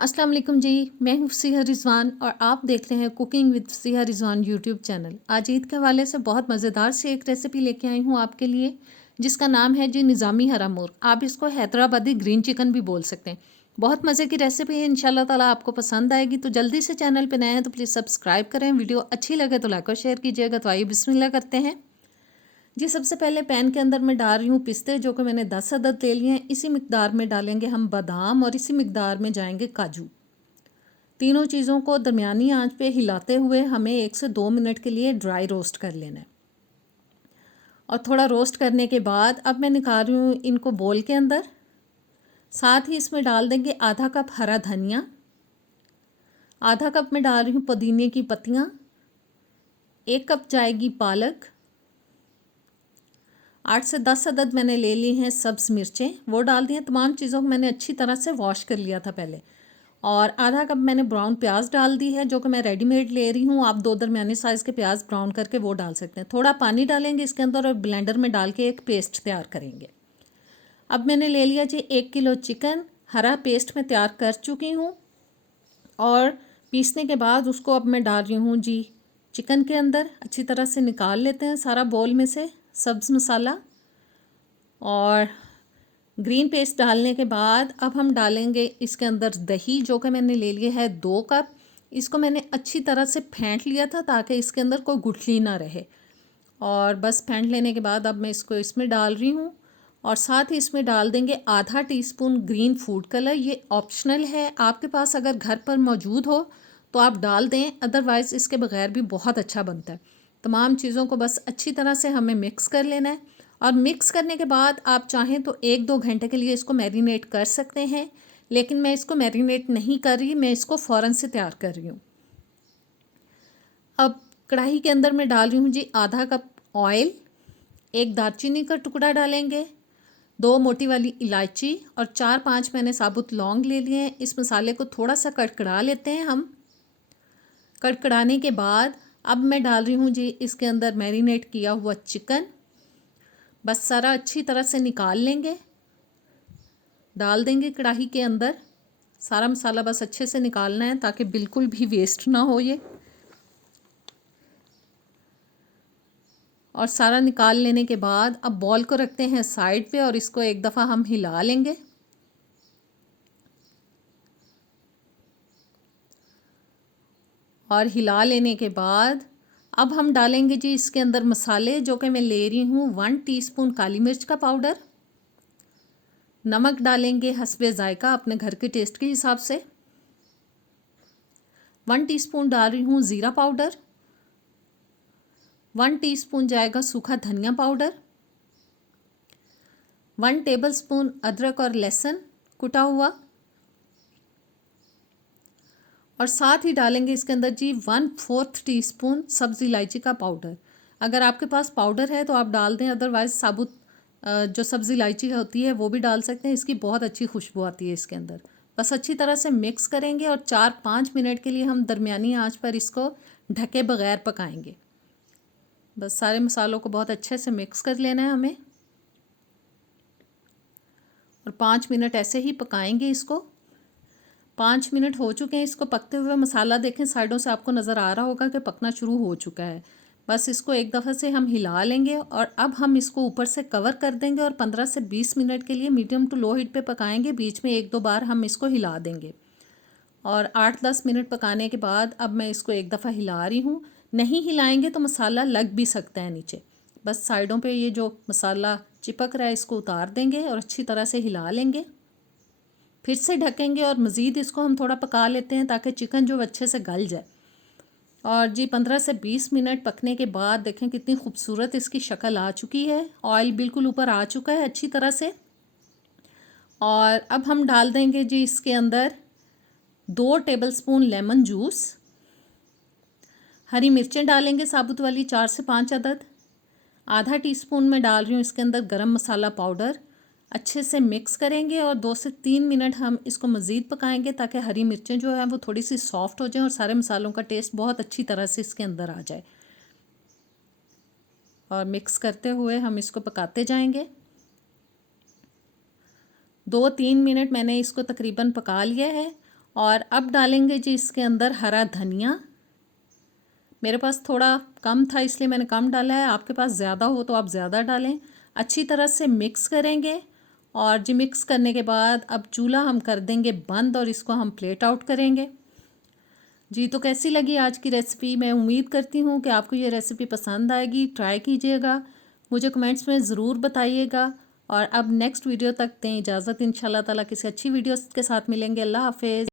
अस्सलाम वालेकुम जी। मैं हूँ फसीहा रिजवान और आप देख रहे हैं cooking with Fasiha Rizwan YouTube channel. आज ईद के हवाले से बहुत मज़ेदार से एक रेसिपी लेके आई हूँ आपके लिए, जिसका नाम है जी निज़ामी हरा मुर्ग। आप इसको हैदराबादी ग्रीन चिकन भी बोल सकते हैं। बहुत मज़े की रेसिपी है, इंशाल्लाह ताला आपको पसंद आएगी। तो जल्दी से चैनल पर नए हैं तो प्लीज़ सब्सक्राइब करें। वीडियो अच्छी लगे तो लाइक और शेयर कीजिएगा। तो आइए बिस्मिल्लाह करते हैं जी। सबसे पहले पैन के अंदर मैं डाल रही हूँ पिस्ते, जो कि मैंने 10 अदद ले लिए हैं। इसी मिकदार में डालेंगे हम बादाम और इसी मिकदार में जाएंगे काजू। तीनों चीज़ों को दरमियानी आंच पे हिलाते हुए हमें 1 से 2 मिनट के लिए ड्राई रोस्ट कर लेना है। और थोड़ा रोस्ट करने के बाद अब मैं निकाल रही हूँ इनको बोल के अंदर। साथ ही इसमें डाल देंगे आधा कप हरा धनिया, आधा कप में डाल रही हूँ पुदीने की पत्तियाँ, 1 कप जाएगी पालक, 8 से 10 अदद मैंने ले ली हैं सब्ज़ मिर्चें, वो डाल दी हैं। तमाम चीज़ों को मैंने अच्छी तरह से वॉश कर लिया था पहले। और आधा कप मैंने ब्राउन प्याज डाल दी है, जो कि मैं रेडीमेड ले रही हूँ। आप 2 दरमियाने साइज़ के प्याज ब्राउन करके वो डाल सकते हैं। थोड़ा पानी डालेंगे इसके अंदर और ब्लेंडर में डाल के एक पेस्ट तैयार करेंगे। अब मैंने ले लिया जी 1 किलो चिकन, हरा पेस्ट मैं तैयार कर चुकी हूँ। और पीसने के बाद उसको अब मैं डाल रही हूँ जी चिकन के अंदर। अच्छी तरह से निकाल लेते हैं सारा बोल में से सब्ज़ मसाला। और ग्रीन पेस्ट डालने के बाद अब हम डालेंगे इसके अंदर दही, जो कि मैंने ले लिया है 2 कप। इसको मैंने अच्छी तरह से फेंट लिया था ताकि इसके अंदर कोई गुठली ना रहे। और बस फेंट लेने के बाद अब मैं इसको इसमें डाल रही हूँ। और साथ ही इसमें डाल देंगे आधा टीस्पून ग्रीन फूड कलर। ये ऑप्शनल है, आपके पास अगर घर पर मौजूद हो तो आप डाल दें, अदरवाइज़ इसके बगैर भी बहुत अच्छा बनता है। तमाम चीज़ों को बस अच्छी तरह से हमें मिक्स कर लेना है। और मिक्स करने के बाद आप चाहें तो 1-2 घंटे के लिए इसको मैरिनेट कर सकते हैं, लेकिन मैं इसको मैरिनेट नहीं कर रही, मैं इसको फ़ौरन से तैयार कर रही हूँ। अब कढ़ाई के अंदर मैं डाल रही हूँ जी आधा कप ऑयल, 1 दालचीनी का टुकड़ा डालेंगे, 2 मोटी वाली इलायची और 4-5 मैंने साबुत लौंग ले लिए हैं। इस मसाले को थोड़ा सा कड़कड़ा लेते हैं हम। कड़कड़ाने के बाद अब मैं डाल रही हूँ जी इसके अंदर मैरिनेट किया हुआ चिकन। बस सारा अच्छी तरह से निकाल लेंगे, डाल देंगे कढ़ाई के अंदर। सारा मसाला बस अच्छे से निकालना है ताकि बिल्कुल भी वेस्ट ना हो ये। और सारा निकाल लेने के बाद अब बॉल को रखते हैं साइड पे और इसको एक दफ़ा हम हिला लेंगे। और हिला लेने के बाद अब हम डालेंगे जी इसके अंदर मसाले, जो कि मैं ले रही हूँ 1 टीस्पून काली मिर्च का पाउडर, नमक डालेंगे हस्बे ज़ायका अपने घर के टेस्ट के हिसाब से, 1 टीस्पून डाल रही हूँ ज़ीरा पाउडर, 1 टीस्पून जाएगा सूखा धनिया पाउडर, 1 टेबलस्पून अदरक और लहसुन कुटा हुआ। और साथ ही डालेंगे इसके अंदर जी 1/4 टीस्पून सब्ज़ इलायची का पाउडर। अगर आपके पास पाउडर है तो आप डाल दें, अदरवाइज़ साबुत जो सब्ज़ इलायची होती है वो भी डाल सकते हैं। इसकी बहुत अच्छी खुशबू आती है इसके अंदर। बस अच्छी तरह से मिक्स करेंगे और 4-5 मिनट के लिए हम दरमियानी आंच पर इसको ढके बगैर पकाएंगे। बस सारे मसालों को बहुत अच्छे से मिक्स कर लेना है हमें और 5 मिनट ऐसे ही पकाएंगे इसको। 5 मिनट हो चुके हैं इसको पकते हुए। मसाला देखें साइडों से आपको नज़र आ रहा होगा कि पकना शुरू हो चुका है। बस इसको एक दफ़ा से हम हिला लेंगे और अब हम इसको ऊपर से कवर कर देंगे और 15 से 20 मिनट के लिए मीडियम टू लो हीट पे पकाएंगे। बीच में 1-2 बार हम इसको हिला देंगे। और 8-10 मिनट पकाने के बाद अब मैं इसको एक दफ़ा हिला रही हूँ। नहीं हिलाएंगे तो मसाला लग भी सकता है नीचे। बस साइडों पे ये जो मसाला चिपक रहा है इसको उतार देंगे और अच्छी तरह से हिला लेंगे। फिर से ढकेंगे और मज़ीद इसको हम थोड़ा पका लेते हैं ताकि चिकन जो अच्छे से गल जाए। और जी 15 से 20 मिनट पकने के बाद देखें कितनी खूबसूरत इसकी शक्ल आ चुकी है। ऑयल बिल्कुल ऊपर आ चुका है अच्छी तरह से। और अब हम डाल देंगे जी इसके अंदर 2 टेबलस्पून लेमन जूस, हरी मिर्चें डालेंगे साबुत वाली 4 से 5 अदद, आधा टीस्पून में डाल रही हूँ इसके अंदर गरम मसाला पाउडर। अच्छे से मिक्स करेंगे और 2 से 3 मिनट हम इसको मज़ीद पकाएंगे ताकि हरी मिर्चें जो है वो थोड़ी सी सॉफ्ट हो जाएं और सारे मसालों का टेस्ट बहुत अच्छी तरह से इसके अंदर आ जाए। और मिक्स करते हुए हम इसको पकाते जाएंगे। 2-3 मिनट मैंने इसको तकरीबन पका लिया है। और अब डालेंगे जी इसके अंदर हरा धनिया। मेरे पास थोड़ा कम था इसलिए मैंने कम डाला है, आपके पास ज़्यादा हो तो आप ज़्यादा डालें। अच्छी तरह से मिक्स करेंगे और जी मिक्स करने के बाद अब चूल्हा हम कर देंगे बंद और इसको हम प्लेट आउट करेंगे। जी तो कैसी लगी आज की रेसिपी? मैं उम्मीद करती हूँ कि आपको ये रेसिपी पसंद आएगी, ट्राई कीजिएगा, मुझे कमेंट्स में ज़रूर बताइएगा। और अब नेक्स्ट वीडियो तक दें इजाज़त, इंशाल्लाह ताला किसी अच्छी वीडियो के साथ मिलेंगे। अल्लाह हाफ़िज़।